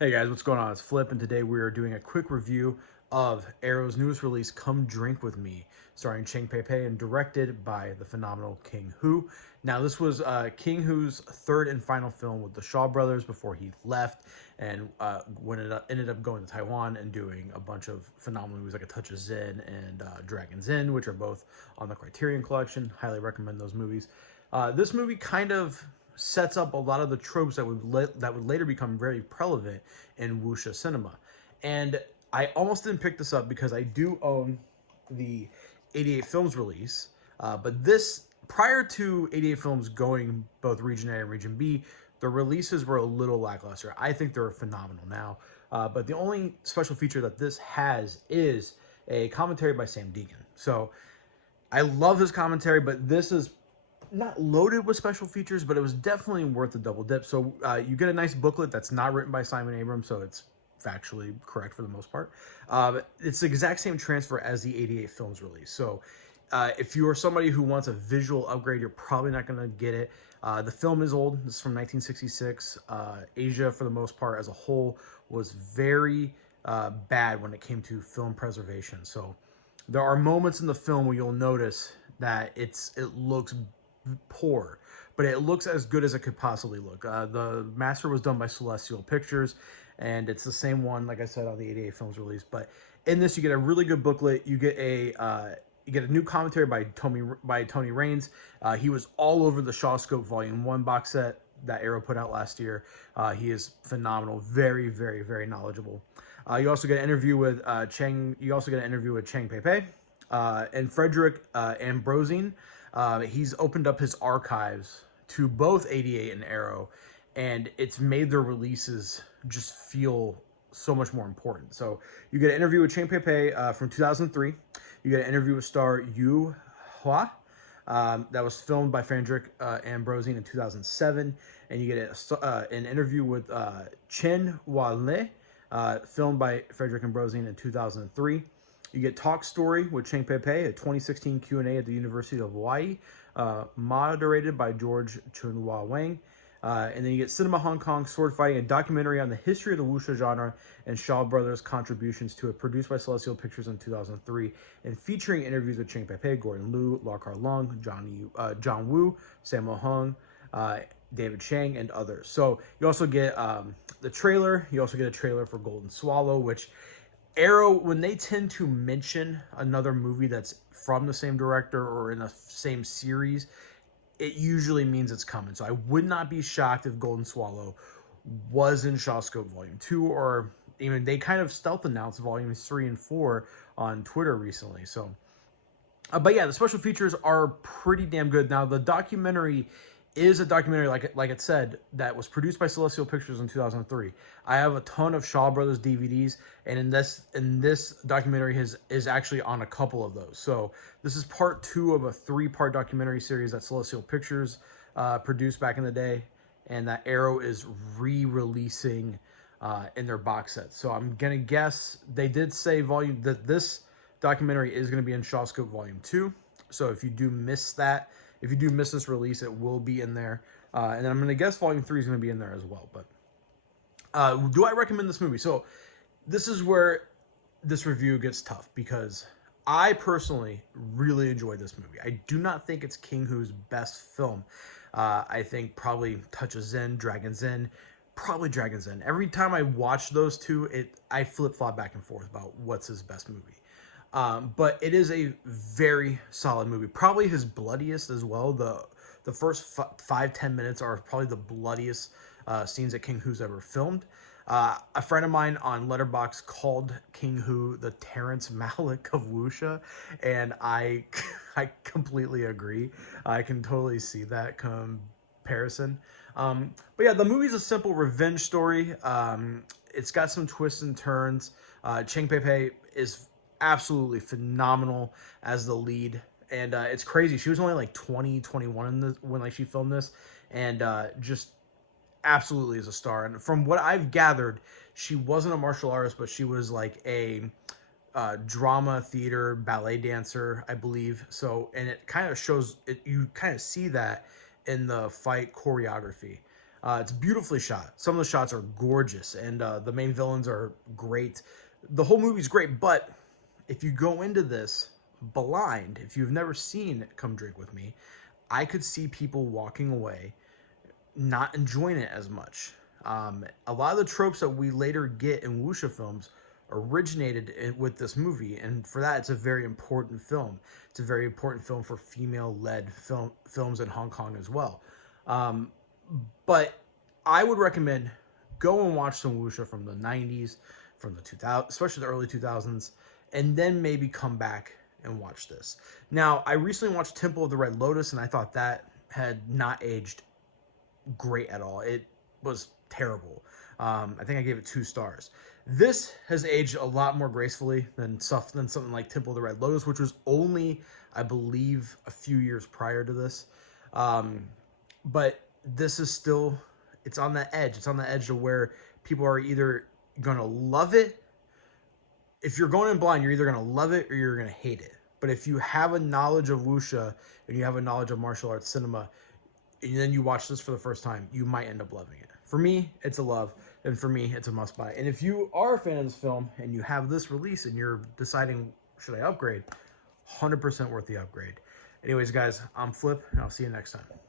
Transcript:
Hey guys, what's going on? It's Flip, and today we are doing a quick review of Arrow's newest release, Come Drink With Me, starring Cheng Pei Pei and directed by the phenomenal King Hu. Now, this was King Hu's third and final film with the Shaw brothers before he left and ended up going to Taiwan and doing a bunch of phenomenal movies like A Touch of Zen and Dragon's Inn, which are both on the Criterion Collection. Highly recommend those movies. This movie kind of sets up a lot of the tropes that would later become very prevalent in wuxia cinema. And I almost didn't pick this up because I do own the 88 Films release, but this prior to 88 Films going both Region A and Region B, the releases were a little lackluster. I think they're phenomenal now, but the only special feature that this has is a commentary by Sam Deegan. So I love his commentary, but this is not loaded with special features, but it was definitely worth a double dip. So you get a nice booklet that's not written by Simon Abrams, so it's factually correct for the most part. It's the exact same transfer as the 88 Films release. So if you are somebody who wants a visual upgrade, you're probably not going to get it. The film is old. This is from 1966. Asia, for the most part, as a whole, was very bad when it came to film preservation. So there are moments in the film where you'll notice that it looks poor, but it looks as good as it could possibly look. The master was done by Celestial Pictures, and it's the same one, like I said, on the 88 Films release. But in this, you get a really good booklet. You get a new commentary by Tony Raines. He was all over the Shawscope Volume 1 box set that Arrow put out last year. He is phenomenal, very, very, very knowledgeable. You also get an interview with Cheng. You also get an interview with Cheng Pei Pei and Frederick Ambrosine. He's opened up his archives to both 88 and Arrow, and it's made their releases just feel so much more important. So you get an interview with Cheng Pei Pei from 2003. You get an interview with star Yu Hua. That was filmed by Frederick Ambrosine in 2007. And you get an interview with Chen Hua-le, filmed by Frederick Ambrosine in 2003. You get Talk Story with Cheng Pei Pei, a 2016 Q&A at the University of Hawaii, moderated by George Chun-Hua Wang. And then you get Cinema Hong Kong, Sword Fighting, a documentary on the history of the wuxia genre and Shaw Brothers' contributions to it, produced by Celestial Pictures in 2003, and featuring interviews with Cheng Pei Pei, Gordon Liu, Lau Kar-Long, John Woo, Sammo Hung, David Chang, and others. So you also get the trailer. You also get a trailer for Golden Swallow, which Arrow, when they tend to mention another movie that's from the same director or in the same series, it usually means it's coming. So I would not be shocked if Golden Swallow was in Shawscope Volume 2, or even they kind of stealth announced Volumes 3 and 4 on Twitter recently. So, but yeah, the special features are pretty damn good. Now, the documentary is a documentary, like it said, that was produced by Celestial Pictures in 2003. I have a ton of Shaw Brothers DVDs, and in this documentary is actually on a couple of those. So this is part 2 of a 3-part documentary series that Celestial Pictures produced back in the day, and that Arrow is re-releasing in their box set. So I'm gonna guess they did say that this documentary is gonna be in Shawscope Volume 2. So if you do miss that, if you do miss this release, it will be in there. And then I'm going to guess Volume 3 is going to be in there as well. But do I recommend this movie? So this is where this review gets tough, because I personally really enjoyed this movie. I do not think it's King Hu's best film. I think probably Touch of Zen, Dragon's Inn, probably Dragon's Inn. Every time I watch those two, I flip-flop back and forth about what's his best movie. But it is a very solid movie. Probably his bloodiest as well. The first 5-10 minutes are probably the bloodiest scenes that King Hu's ever filmed. A friend of mine on Letterboxd called King Hu the Terrence Malick of wuxia, and I completely agree. I can totally see that comparison. But yeah, the movie's a simple revenge story. It's got some twists and turns. Cheng Pei Pei is absolutely phenomenal as the lead, and it's crazy. She was only like 20, 21 when she filmed this, and just absolutely is a star. And from what I've gathered, she wasn't a martial artist, but she was like a drama, theater, ballet dancer, I believe. So, and it kind of shows it. You kind of see that in the fight choreography. It's beautifully shot. Some of the shots are gorgeous, and the main villains are great. The whole movie's great, but if you go into this blind, if you've never seen Come Drink With Me, I could see people walking away not enjoying it as much. A lot of the tropes that we later get in wuxia films originated with this movie, and for that, it's a very important film. It's a very important film for female-led films in Hong Kong as well. But I would recommend go and watch some wuxia from the 90s, from the 2000s, especially the early 2000s, and then maybe come back and watch this. Now, I recently watched Temple of the Red Lotus, and I thought that had not aged great at all. It was terrible. I think I gave it 2 stars. This has aged a lot more gracefully than something like Temple of the Red Lotus, which was only, I believe, a few years prior to this. But this is still, it's on the edge. It's on the edge to where people are either going to love it. If you're going in blind, you're either going to love it or you're going to hate it. But if you have a knowledge of wuxia and you have a knowledge of martial arts cinema, and then you watch this for the first time, you might end up loving it. For me, it's a love, and for me, it's a must-buy. And if you are a fan of this film and you have this release and you're deciding, should I upgrade, 100% worth the upgrade. Anyways, guys, I'm Flip, and I'll see you next time.